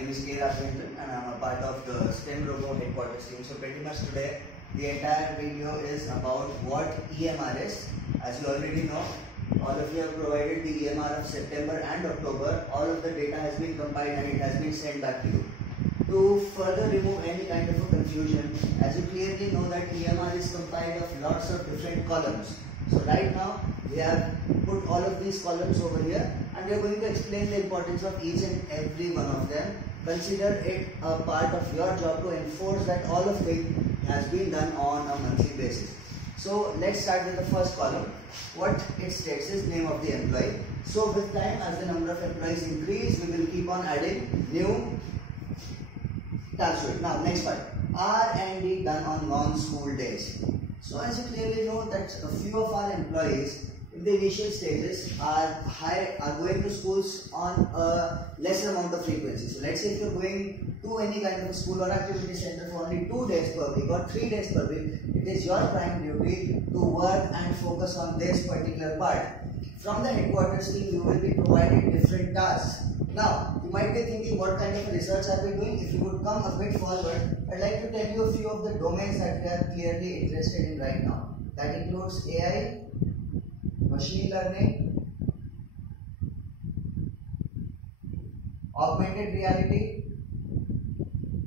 name is K. Raghavendran and I am a part of the STEM Robo headquarters team. So pretty much today the entire video is about what EMR is. As you already know, all of you have provided the EMR of September and October. All of the data has been compiled and it has been sent back to you. To further remove any kind of a confusion, as you clearly know that EMR is compiled of lots of different columns. So right now we have put all of these columns over here and we are going to explain the importance of each and every one of them. Consider it a part of your job to enforce that all of it has been done on a monthly basis. So let's start with the first column. What it states is name of the employee. So with time, as the number of employees increase, we will keep on adding new tabs to it. Now next part, R&D done on non-school days. So as you clearly know that a few of our employees in the initial stages are going to schools on a lesser amount of frequency. So let's say if you're going to any kind of a school or activity center for only 2 days per week or 3 days per week, it is your prime duty to work and focus on this particular part. From the headquarters team, you will be provided different tasks. Now, you might be thinking what kind of research are we doing? If you would come a bit forward, I'd like to tell you a few of the domains that we are clearly interested in right now. That includes AI, machine learning, augmented reality,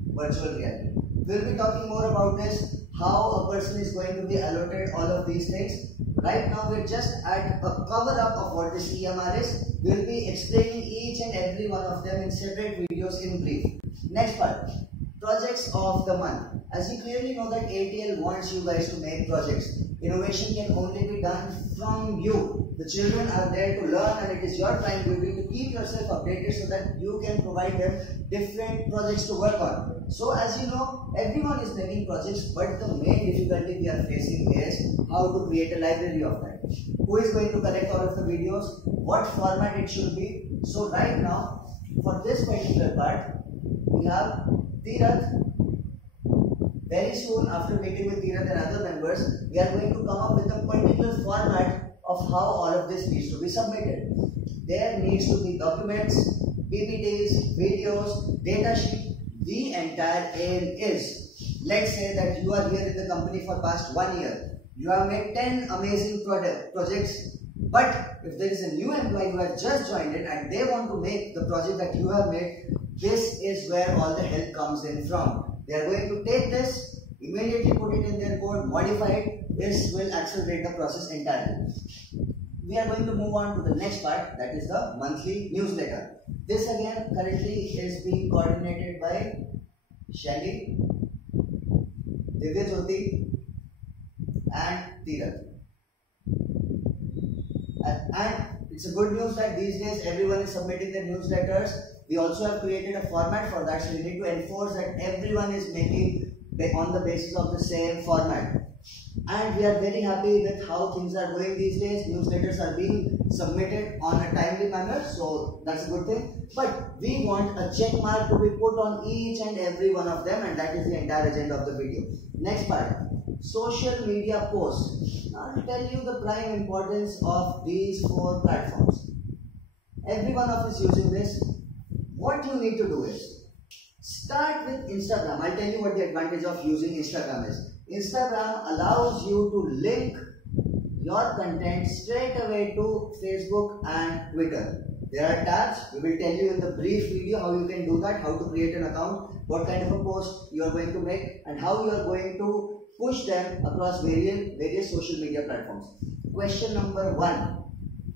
virtual reality. We'll be talking more about this, how a person is going to be allotted all of these things. Right now we're just at a cover up of what this EMR is. We'll be explaining each and every one of them in separate videos in brief. Next part, projects of the month. As you clearly know that ATL wants you guys to make projects. Innovation can only be done from you. The children are there to learn and it is your prime duty to keep yourself updated so that you can provide them different projects to work on. So as you know, everyone is making projects, but the main difficulty we are facing is how to create a library of that. Who is going to collect all of the videos? What format it should be? So right now, for this particular part, we have Tirath. Very soon after meeting with Tirath and other members, we are going to come up with a particular format of how all of this needs to be submitted. There needs to be documents, PPTs, videos, data sheet. The entire aim is, let's say that you are here in the company for past 1 year. You have made 10 amazing projects, but if there is a new employee who has just joined in and they want to make the project that you have made, this is where all the help comes in from. They are going to take this, immediately put it in their code, modify it. This will accelerate the process entirely. We are going to move on to the next part, that is the monthly newsletter. This again currently is being coordinated by Shelly, Divya Jyoti and Tirath. And it's a good news that these days everyone is submitting their newsletters. We also have created a format for that, so we need to enforce that everyone is making on the basis of the same format. And we are very happy with how things are going these days. Newsletters are being submitted on a timely manner, so that's a good thing. But we want a check mark to be put on each and every one of them, and that is the entire agenda of the video. Next part, social media posts. Now I'll tell you the prime importance of these 4 platforms. Every one of us using this. What you need to do is start with Instagram. I'll tell you what the advantage of using Instagram is. Instagram allows you to link your content straight away to Facebook and Twitter. There are tabs. We will tell you in the brief video how you can do that, how to create an account, what kind of a post you are going to make, and how you are going to push them across various social media platforms. Question number 1.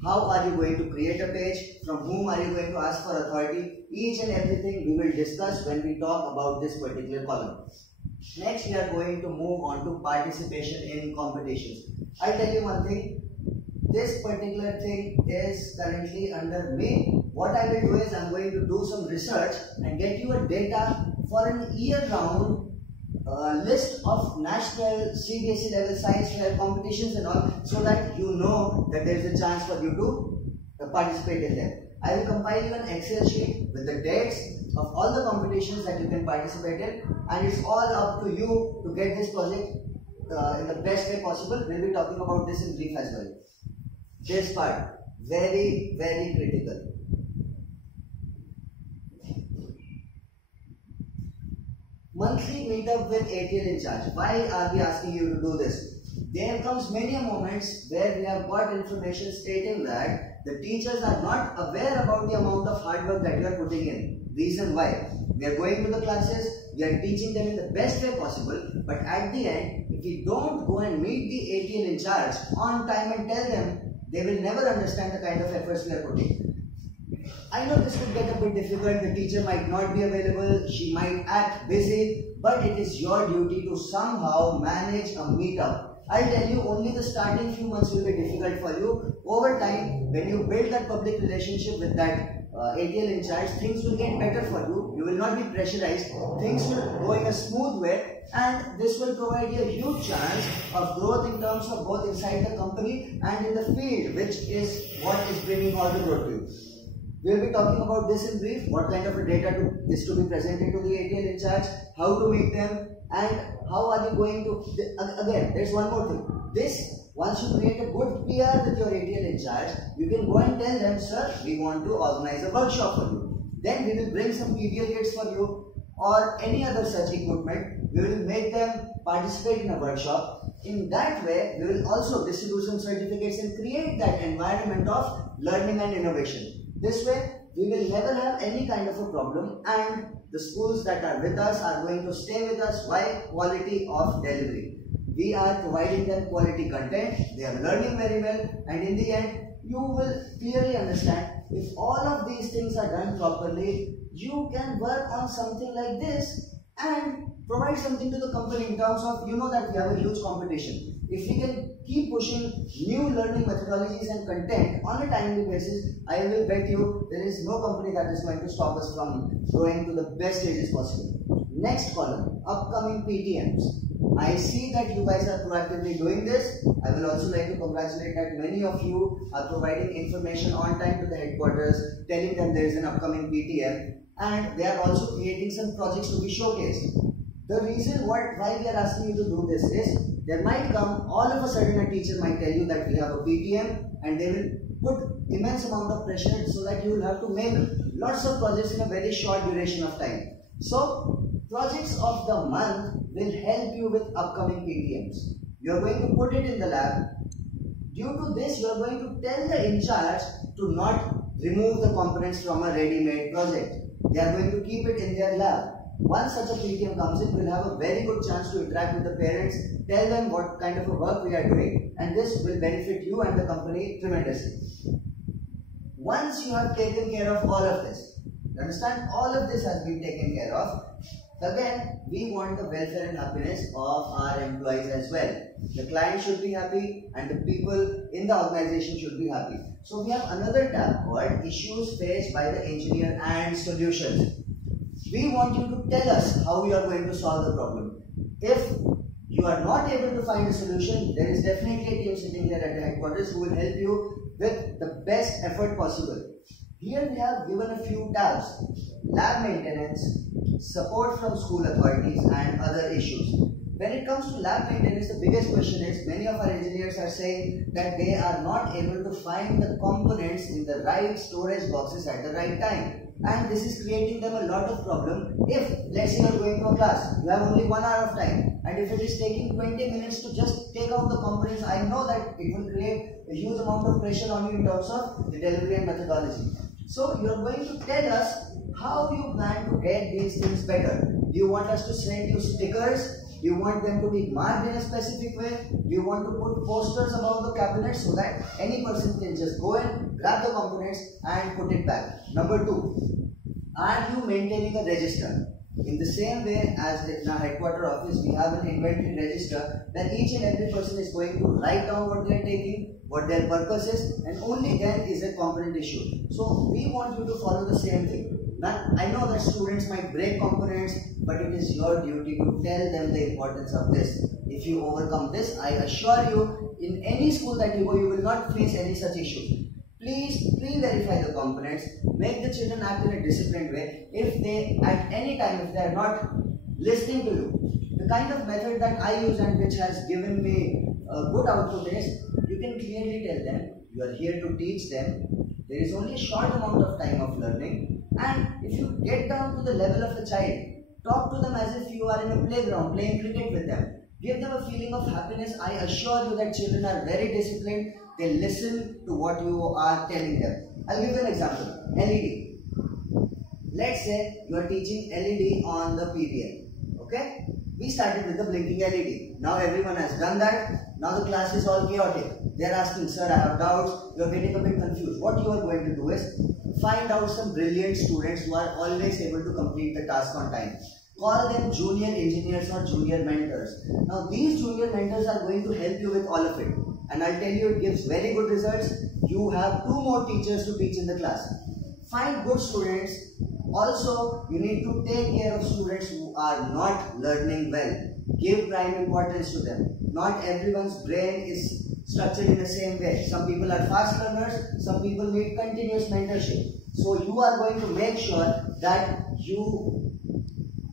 How are you going to create a page? From whom are you going to ask for authority? Each and everything we will discuss when we talk about this particular column. Next, we are going to move on to participation in competitions. I'll tell you one thing. This particular thing is currently under me. What I will do is I'm going to do some research and get you a data for an year-round list of national CBSE level science fair competitions and all, so that you know that there is a chance for you to participate in them. I will compile you an Excel sheet with the dates of all the competitions that you can participate in, and it's all up to you to get this project in the best way possible. We'll be talking about this in brief as well. This part, very, very critical. Monthly meetup with ATL in charge. Why are we asking you to do this? There comes many moments where we have got information stating that the teachers are not aware about the amount of hard work that you are putting in. Reason why? We are going to the classes, we are teaching them in the best way possible, but at the end, if we don't go and meet the ATL in charge on time and tell them, they will never understand the kind of efforts we are putting. I know this could get a bit difficult, the teacher might not be available, she might act busy, but it is your duty to somehow manage a meetup. I'll tell you, only the starting few months will be difficult for you. Over time, when you build that public relationship with that ATL in charge, things will get better for you. You will not be pressurized. Things will go in a smooth way, and this will provide you a huge chance of growth in terms of both inside the company and in the field, which is what is bringing all the growth to you. We will be talking about this in brief, what kind of a data is to be presented to the ATL in charge, how to meet them, and how are you going to, again, there's one more thing. This, once you create a good PR with your ATL in charge, you can go and tell them, sir, we want to organize a workshop for you. Then we will bring some PBL kits for you or any other such equipment. We will make them participate in a workshop. In that way, we will also distribute some certificates and create that environment of learning and innovation. This way, we will never have any kind of a problem, and the schools that are with us are going to stay with us. Why? Quality of delivery. We are providing them quality content, they are learning very well, and in the end, you will clearly understand if all of these things are done properly, you can work on something like this and provide something to the company in terms of, you know that we have a huge competition. If we can keep pushing new learning methodologies and content on a timely basis, I will bet you there is no company that is going to stop us from growing to the best stages possible. Next column, upcoming PTMs. I see that you guys are proactively doing this. I will also like to congratulate that many of you are providing information on time to the headquarters, telling them there is an upcoming PTM, and they are also creating some projects to be showcased. The reason why we are asking you to do this is, there might come, all of a sudden a teacher might tell you that we have a PTM, and they will put immense amount of pressure so that you will have to make lots of projects in a very short duration of time. So, projects of the month will help you with upcoming PTMs. You are going to put it in the lab. Due to this, you are going to tell the in charge to not remove the components from a ready-made project. They are going to keep it in their lab. Once such a PTM comes in, we will have a very good chance to interact with the parents, tell them what kind of a work we are doing, and this will benefit you and the company tremendously. Once you have taken care of all of this, you understand, all of this has been taken care of, again, we want the welfare and happiness of our employees as well. The client should be happy and the people in the organization should be happy. So we have another tab called Issues Faced by the Engineer and Solutions. We want you to tell us how you are going to solve the problem. If you are not able to find a solution, there is definitely a team sitting here at the headquarters who will help you with the best effort possible. Here we have given a few tabs: lab maintenance, support from school authorities, and other issues. When it comes to lab maintenance, the biggest question is, many of our engineers are saying that they are not able to find the components in the right storage boxes at the right time. And this is creating them a lot of problem. If, let's say, you are going to a class, you have only 1 hour of time, and if it is taking 20 minutes to just take out the components, I know that it will create a huge amount of pressure on you in terms of the delivery and methodology. So, you are going to tell us how you plan to get these things better. Do you want us to send you stickers? Do you want them to be marked in a specific way? Do you want to put posters above the cabinet so that any person can just go in, grab the components and put it back? Number 2, are you maintaining a register? In the same way as in our headquarter office, we have an inventory register that each and every person is going to write down what they are taking, what their purpose is, and only then is a component issued. So we want you to follow the same thing. Now, I know that students might break components, but it is your duty to tell them the importance of this. If you overcome this, I assure you, in any school that you go, you will not face any such issue. Please pre-verify the components, make the children act in a disciplined way. If they, at any time, if they are not listening to you, the kind of method that I use and which has given me a good output is, you can clearly tell them, you are here to teach them. There is only a short amount of time of learning. And if you get down to the level of a child, Talk to them as if you are in a playground playing cricket with them. Give them a feeling of happiness. I assure you that children are very disciplined. They listen to what you are telling them. I'll give you an example. LED. Let's say you are teaching LED on the PBL. Okay? We started with the blinking LED. Now everyone has done that. Now the class is all chaotic. They are asking, sir, I have doubts. You are getting a bit confused. What you are going to do is find out some brilliant students who are always able to complete the task on time. Call them junior engineers or junior mentors. Now these junior mentors are going to help you with all of it. And I'll tell you, it gives very good results. You have 2 more teachers to teach in the class. Find good students. Also, you need to take care of students who are not learning well. Give prime importance to them. Not everyone's brain is structured in the same way. Some people are fast learners. Some people need continuous mentorship. So you are going to make sure that you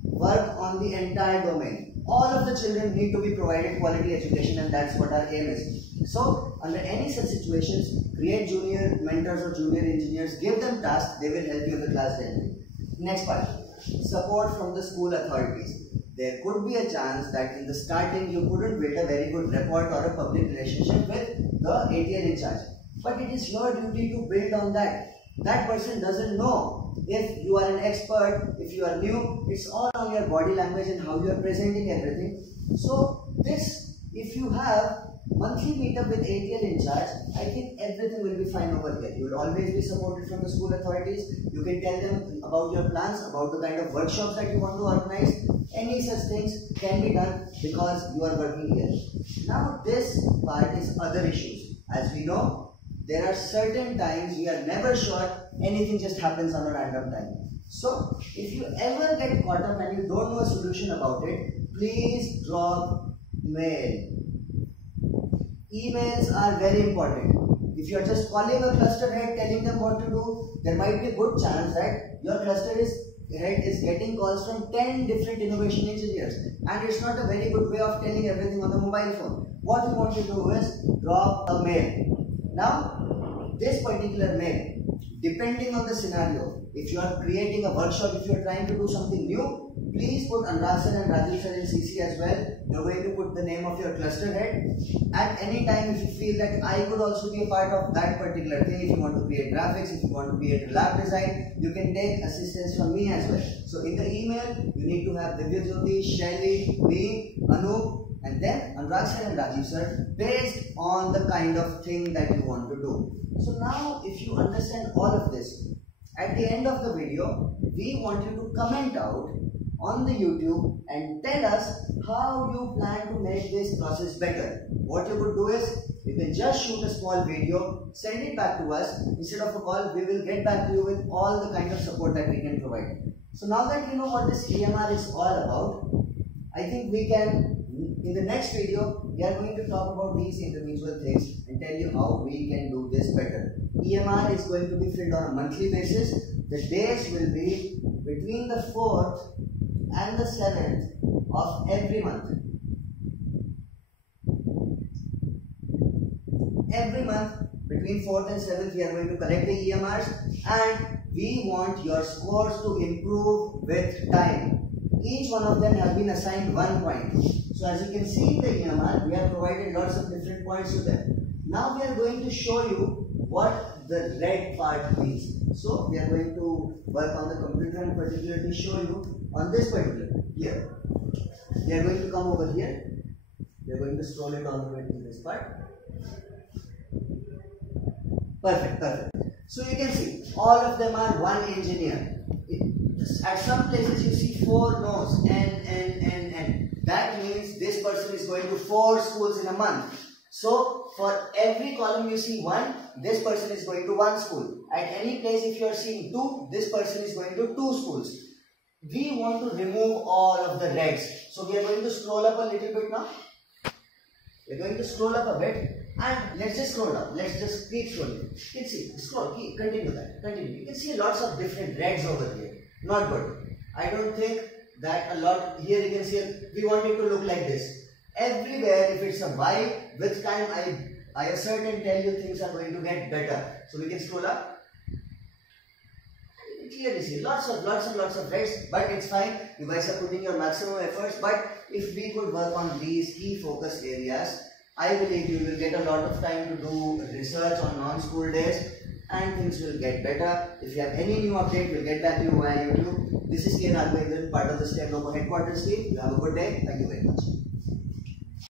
work on the entire domain. All of the children need to be provided quality education, and that's what our aim is. So, under any such situations, create junior mentors or junior engineers, give them tasks, they will help you in the class delivery. Next part, support from the school authorities. There could be a chance that in the starting you couldn't build a very good rapport or a public relationship with the ATL in charge. But it is your duty to build on that. That person doesn't know if you are an expert, if you are new. It's all on your body language and how you are presenting everything. So this, if you have monthly meetup with ATL in charge, I think everything will be fine over here. You will always be supported from the school authorities. You can tell them about your plans, about the kind of workshops that you want to organize. Any such things can be done because you are working here. Now this part is other issues. As we know, there are certain times we are never sure, anything just happens on a random time. So, if you ever get caught up and you don't know a solution about it, please drop mail. Emails are very important. If you are just calling a cluster head telling them what to do, there might be a good chance that your cluster head is getting calls from 10 different innovation engineers, and it's not a very good way of telling everything on the mobile phone. What you want to do is drop a mail. Now, this particular mail, depending on the scenario, if you are creating a workshop, if you are trying to do something new, please put Anurag sir and Rajiv sir in CC as well. You are going to put the name of your cluster head. At any time, if you feel that I could also be a part of that particular thing, if you want to create graphics, if you want to create a lab design, you can take assistance from me as well. So in the email, you need to have Divyajyoti, Shelly, me, Anup, and then Anurag sir and Rajiv sir, based on the kind of thing that you want to do. So now, if you understand all of this, at the end of the video, we want you to comment out on the YouTube and tell us how you plan to make this process better. What you could do is, you can just shoot a small video, send it back to us. Instead of a call, we will get back to you with all the kind of support that we can provide. So now that you know what this EMR is all about, I think we can, in the next video, we are going to talk about these individual things and tell you how we can do this better. EMR is going to be filled on a monthly basis. The days will be between the 4th and the 7th of every month. Every month, between 4th and 7th, we are going to collect the EMRs, and we want your scores to improve with time. Each one of them have been assigned 1 point. So as you can see in the EMR, we have provided lots of different points to them. Now we are going to show you what the red part means. So we are going to work on the computer and particularly show you on this particular here. We are going to come over here. We are going to scroll it all the way to this part. Perfect, perfect. So you can see all of them are one engineer. At some places you see 4 nodes, N. That means this person is going to 4 schools in a month. So for every column you see 1, this person is going to 1 school. At any place if you are seeing 2, this person is going to 2 schools. We want to remove all of the reds. So we are going to scroll up a little bit now. We are going to scroll up a bit. And let's just scroll down. Let's just keep scrolling. You can see, continue that. Continue. You can see lots of different reds over here. Not good. I don't think that a lot. Here you can see, we want it to look like this. Everywhere, if it's a Y, with time I assert and tell you things are going to get better. So we can scroll up. clearly see lots of reds, but it's fine. You guys are putting your maximum efforts. But if we could work on these key focus areas, I believe you will get a lot of time to do research on non-school days, and things will get better. If you have any new update, we'll get back to you via YouTube. This is K. Raghavendran, part of the State Local Headquarters team. You have a good day. Thank you very much.